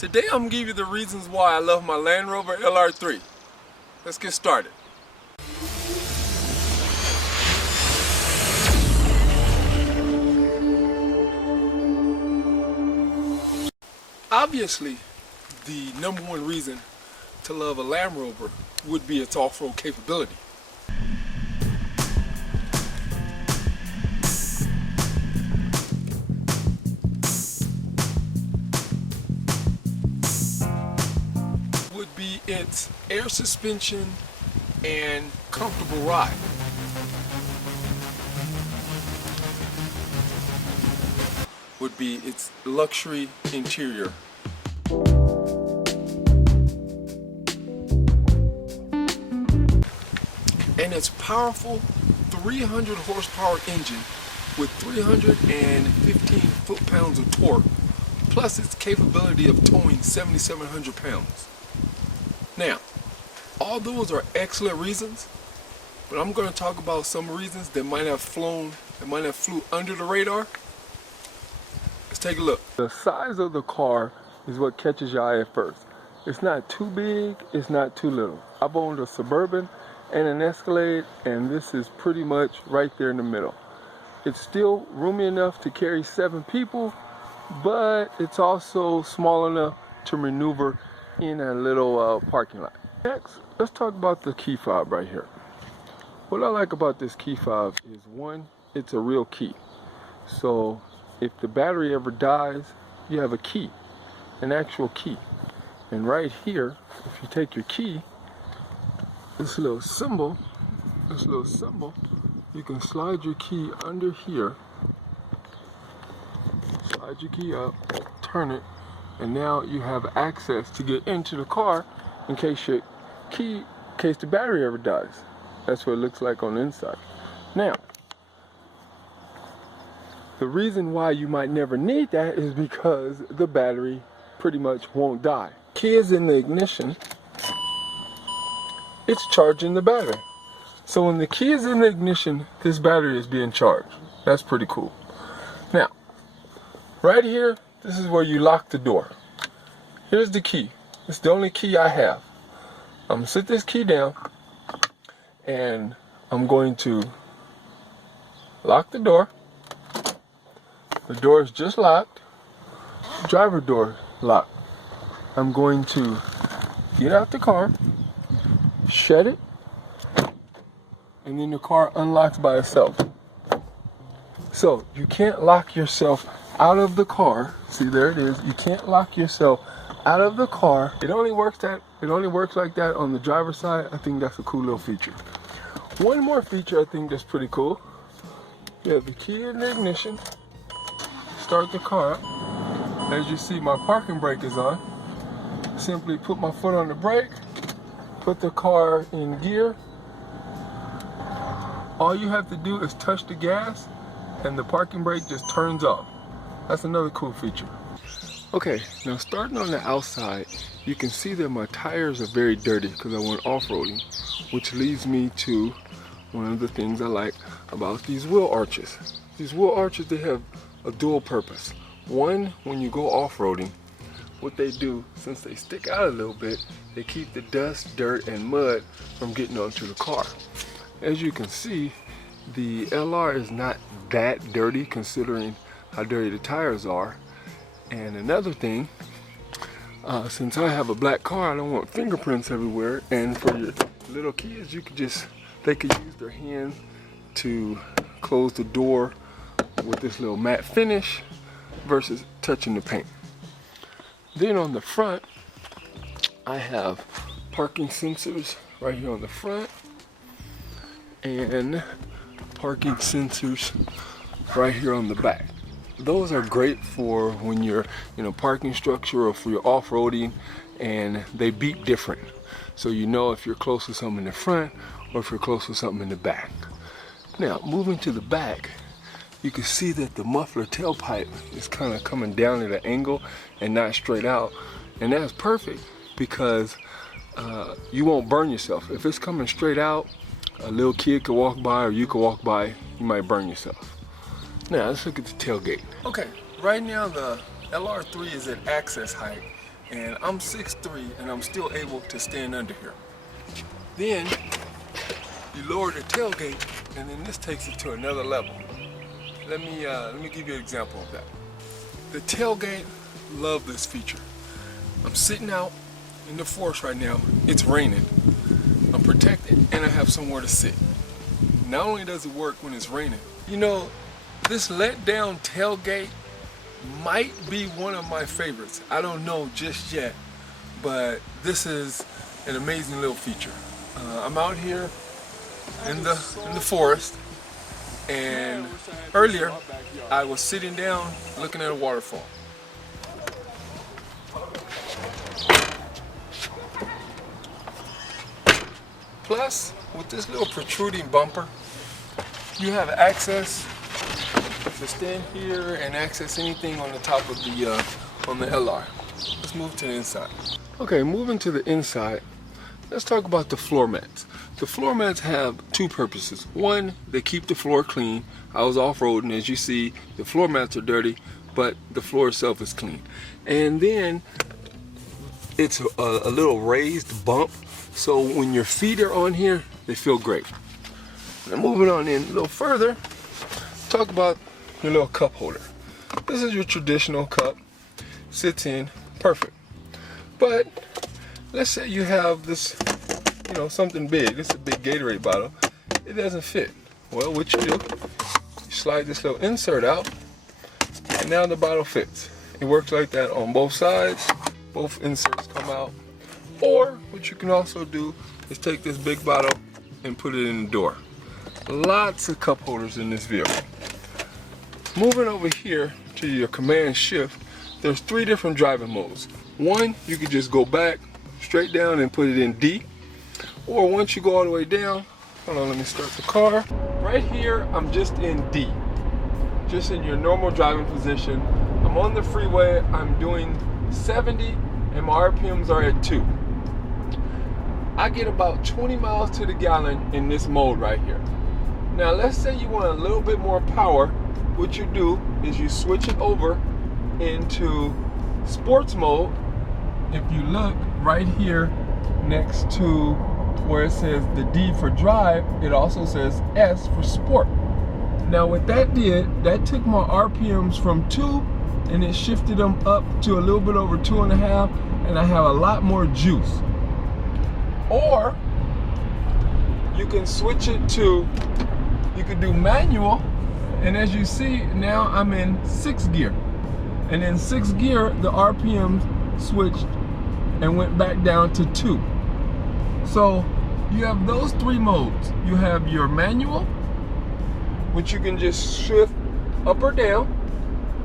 Today I'm going to give you the reasons why I love my Land Rover LR3. Let's get started. Obviously, the number one reason to love a Land Rover would be its off-road capability. Would be its air suspension and comfortable ride. Would be its luxury interior. And its powerful 300 horsepower engine with 315 foot-pounds of torque, plus its capability of towing 7,700 pounds. Now, all those are excellent reasons, but I'm going to talk about some reasons that might have flew under the radar. Let's take a look. The size of the car is what catches your eye at first. It's not too big, it's not too little. I've owned a Suburban and an Escalade, and this is pretty much right there in the middle. It's still roomy enough to carry 7 people, but it's also small enough to maneuver in a little parking lot. Next, let's talk about the key fob right here. What I like about this key fob is, one, it's a real key. So if the battery ever dies, you have a key, an actual key. And right here, if you take your key, this little symbol, you can slide your key under here, slide your key up, turn it, and now you have access to get into the car in case the battery ever dies. That's what it looks like on the inside. Now, the reason why you might never need that is because the battery pretty much won't die. Key is in the ignition, it's charging the battery. So when the key is in the ignition, this battery is being charged. That's pretty cool. Now, right here, this is where you lock the door. Here's the key. It's the only key I have. I'm going to sit this key down and I'm going to lock the door. The door is just locked. Driver door locked. I'm going to get out the car, shut it, and then the car unlocks by itself. So you can't lock yourself out of the car. See, there it is. You can't lock yourself out of the car. It only works like that on the driver's side. I think that's a cool little feature. One more feature I think that's pretty cool. You have the key in the ignition. Start the car up. As you see, my parking brake is on. Simply put my foot on the brake, put the car in gear. All you have to do is touch the gas and the parking brake just turns off. That's another cool feature. Okay, now starting on the outside, you can see that my tires are very dirty because I went off-roading, which leads me to one of the things I like about these wheel arches. These wheel arches, they have a dual purpose. One, when you go off-roading, what they do, since they stick out a little bit, they keep the dust, dirt, and mud from getting onto the car. As you can see, the LR is not that dirty considering how dirty the tires are. And another thing, since I have a black car, I don't want fingerprints everywhere. And for your little kids, they could use their hand to close the door with this little matte finish versus touching the paint. Then on the front, I have parking sensors right here on the front and parking sensors right here on the back. Those are great for when you're in a parking structure or for your off-roading, and they beep different. So you know if you're close to something in the front or if you're close to something in the back. Now, moving to the back, you can see that the muffler tailpipe is kind of coming down at an angle and not straight out. And that's perfect because you won't burn yourself. If it's coming straight out, a little kid could walk by or you could walk by, you might burn yourself. Now let's look at the tailgate. Okay, right now the LR3 is at access height and I'm 6'3", and I'm still able to stand under here. Then you lower the tailgate, and then this takes it to another level. Let me give you an example of that. The tailgate, love this feature. I'm sitting out in the forest right now. It's raining. I'm protected, and I have somewhere to sit. Not only does it work when it's raining, you know, this let down tailgate might be one of my favorites. I don't know just yet, but this is an amazing little feature. I'm out here in the forest, and earlier I was sitting down looking at a waterfall. Plus, with this little protruding bumper, you have access to stand here and access anything on the top of the on the LR. Let's move to the inside. Okay, moving to the inside, let's talk about the floor mats. The floor mats have two purposes. One, they keep the floor clean. I was off-roading, as you see, the floor mats are dirty, but the floor itself is clean. And then it's a little raised bump, so when your feet are on here, they feel great. Now moving on in a little further, talk about your little cup holder. This is your traditional cup, sits in, perfect. But let's say you have this, you know, something big. This is a big Gatorade bottle. It doesn't fit. Well, what you do, you slide this little insert out, and now the bottle fits. It works like that on both sides. Both inserts come out. Or what you can also do is take this big bottle and put it in the door. Lots of cup holders in this vehicle. Moving over here to your command shift, there's 3 different driving modes. One, you could just go back straight down and put it in D. Or once you go all the way down, hold on, let me start the car. Right here, I'm just in D. Just in your normal driving position. I'm on the freeway, I'm doing 70 and my RPMs are at 2. I get about 20 miles to the gallon in this mode right here. Now let's say you want a little bit more power. What you do is you switch it over into sports mode. If you look right here next to where it says the D for drive, it also says S for sport. Now what that did, that took my RPMs from 2 and it shifted them up to a little bit over 2.5, and I have a lot more juice. Or you can switch it to, you could do manual, and as you see now I'm in 6th gear, and in 6th gear the RPMs switched and went back down to 2. So you have those 3 modes. You have your manual, which you can just shift up or down,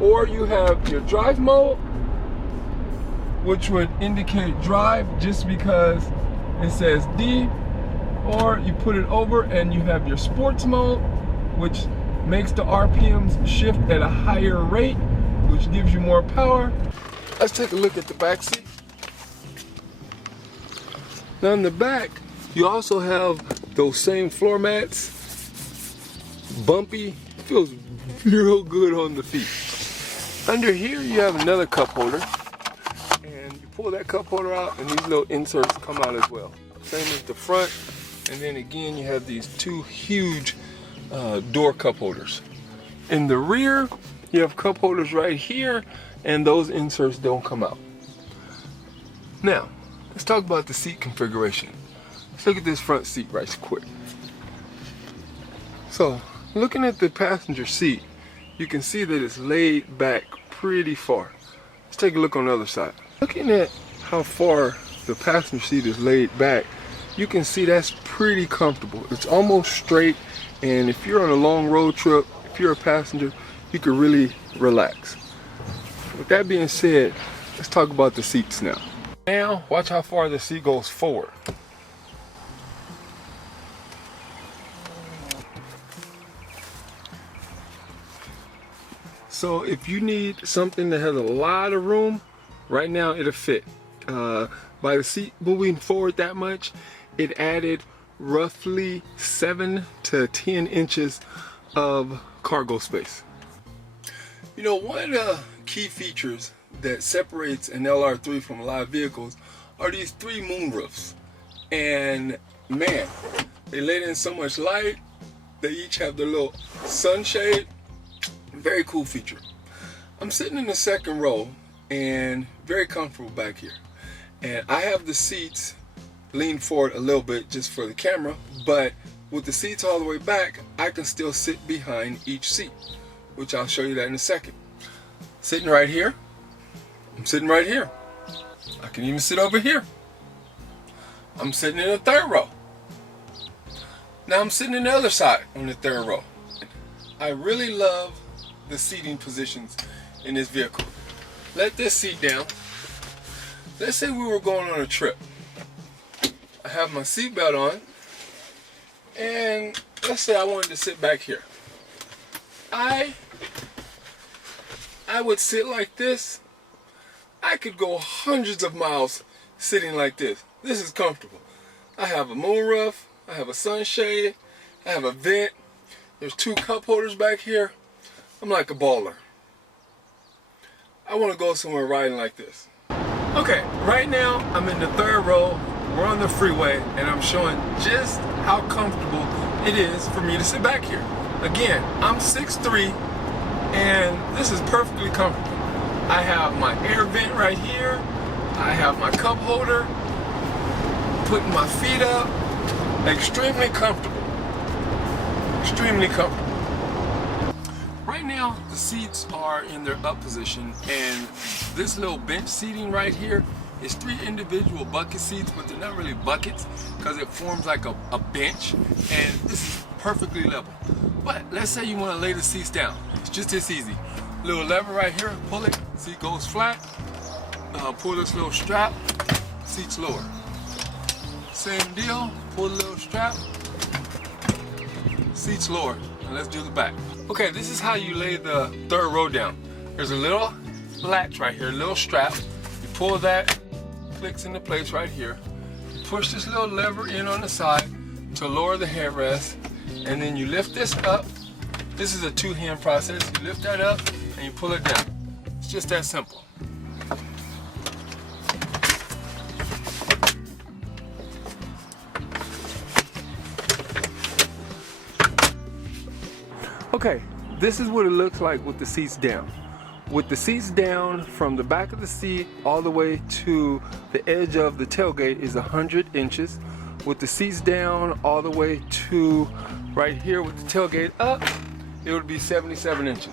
or you have your drive mode, which would indicate drive just because it says D, or you put it over and you have your sports mode, which makes the RPMs shift at a higher rate, which gives you more power. Let's take a look at the back seat. Now in the back, you also have those same floor mats, bumpy, feels real good on the feet. Under here you have another cup holder, and you pull that cup holder out and these little inserts come out as well. Same as the front, and then again you have these 2 huge door cup holders. In the rear you have cup holders right here, and those inserts don't come out. Now let's talk about the seat configuration. Let's look at this front seat right quick. So looking at the passenger seat, you can see that it's laid back pretty far. Let's take a look on the other side. Looking at how far the passenger seat is laid back, you can see that's pretty comfortable. It's almost straight, and if you're on a long road trip, if you're a passenger, you can really relax. With that being said, let's talk about the seats now. Now, watch how far the seat goes forward. So if you need something that has a lot of room, right now it'll fit. By the seat moving forward that much, it added roughly 7 to 10 inches of cargo space. You know, one of the key features that separates an LR3 from live vehicles are these 3 moonroofs. And man, they let in so much light. They each have their little sunshade. Very cool feature. I'm sitting in the second row and very comfortable back here. And I have the seats leaned forward a little bit just for the camera, but with the seats all the way back, I can still sit behind each seat, which I'll show you that in a second. Sitting right here, I'm sitting right here. I can even sit over here. I'm sitting in the third row. Now I'm sitting in the other side on the third row. I really love the seating positions in this vehicle. Let this seat down. Let's say we were going on a trip. I have my seatbelt on, and let's say I wanted to sit back here. I would sit like this. I could go hundreds of miles sitting like this. This is comfortable. I have a moonroof, I have a sunshade, I have a vent. There's 2 cup holders back here. I'm like a baller. I want to go somewhere riding like this. Okay, right now I'm in the third row. We're on the freeway, and I'm showing just how comfortable it is for me to sit back here. Again, I'm 6'3", and this is perfectly comfortable. I have my air vent right here. I have my cup holder. Putting my feet up. Extremely comfortable. Extremely comfortable. Right now, the seats are in their up position, and this little bench seating right here is 3 individual bucket seats, but they're not really buckets because it forms like a bench, and this is perfectly level. But let's say you want to lay the seats down. It's just this easy. Little lever right here, pull it, seat goes flat. Pull this little strap, seats lower. Same deal, pull the little strap, seats lower. And let's do the back. Okay, this is how you lay the third row down. There's a little latch right here, a little strap. You pull that, clicks into place right here. You push this little lever in on the side to lower the headrest, and then you lift this up. This is a 2-hand process. You lift that up and you pull it down. It's just that simple. Okay, this is what it looks like with the seats down. With the seats down, from the back of the seat all the way to the edge of the tailgate is 100 inches. With the seats down all the way to right here with the tailgate up, it would be 77 inches.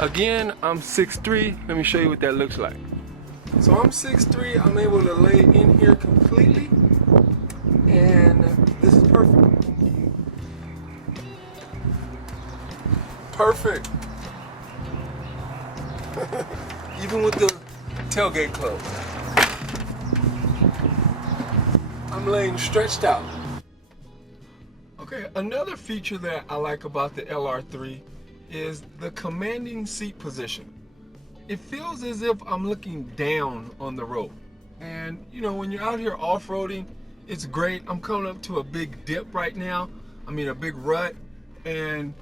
Again, I'm 6'3". Let me show you what that looks like. So I'm 6'3". I'm able to lay in here completely, and this is perfect. Perfect. Even with the tailgate closed. I'm laying stretched out. Okay, another feature that I like about the LR3 is the commanding seat position. It feels as if I'm looking down on the road. And you know, when you're out here off-roading, it's great. I'm coming up to a big dip right now. I mean, a big rut. And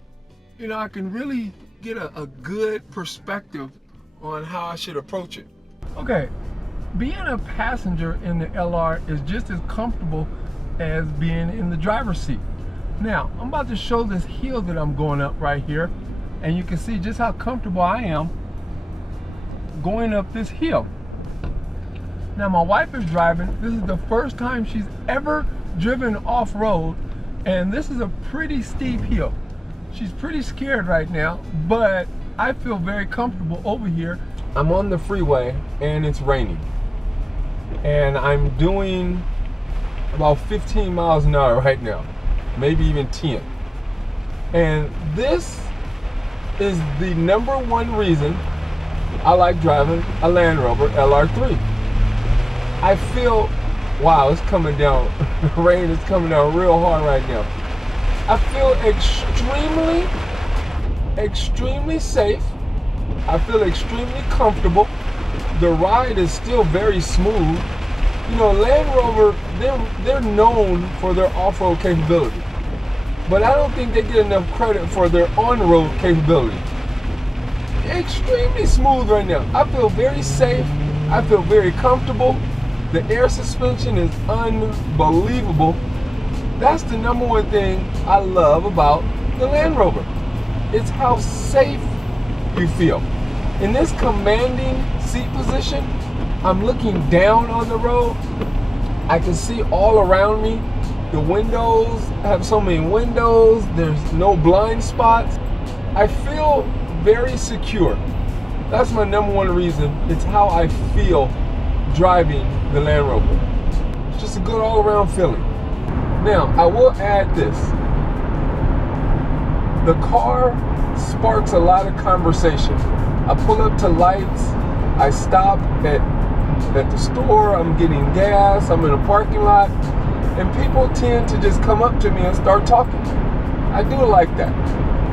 you know, I can really get a good perspective on how I should approach it. Okay, being a passenger in the LR is just as comfortable as being in the driver's seat. Now, I'm about to show this hill that I'm going up right here, and you can see just how comfortable I am going up this hill. Now, my wife is driving. This is the first time she's ever driven off-road, and this is a pretty steep hill. She's pretty scared right now, but I feel very comfortable over here. I'm on the freeway and it's raining. And I'm doing about 15 miles an hour right now, maybe even 10. And this is the #1 reason I like driving a Land Rover LR3. I feel, wow, it's coming down. The rain is coming down real hard right now. I feel extremely safe. I feel extremely comfortable. The ride is still very smooth. You know, Land Rover, they're known for their off-road capability, but I don't think they get enough credit for their on-road capability. extremely smooth right now. I feel very safe. I feel very comfortable. The air suspension is unbelievable. That's the number one thing I love about the Land Rover. It's how safe you feel. In this commanding seat position, I'm looking down on the road. I can see all around me. The windows, I have so many windows. There's no blind spots. I feel very secure. That's my number one reason. It's how I feel driving the Land Rover. It's just a good all-around feeling. Now, I will add this. The car sparks a lot of conversation. I pull up to lights. I stop at the store. I'm getting gas. I'm in a parking lot. And people tend to just come up to me and start talking. I do like that.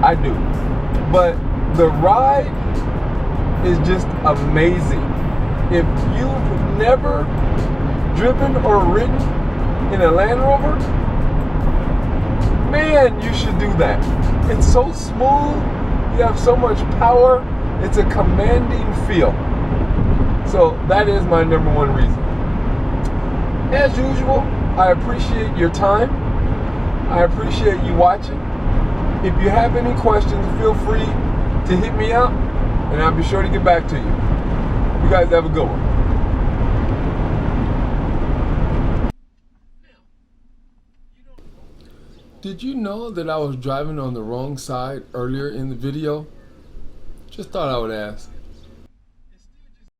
I do. But the ride is just amazing. If you've never driven or ridden in a Land Rover, man, you should do that. It's so smooth. You have so much power. It's a commanding feel. So that is my number one reason. As usual, I appreciate your time. I appreciate you watching. If you have any questions, feel free to hit me up, and I'll be sure to get back to you. You guys have a good one. Did you know that I was driving on the wrong side earlier in the video? Just thought I would ask.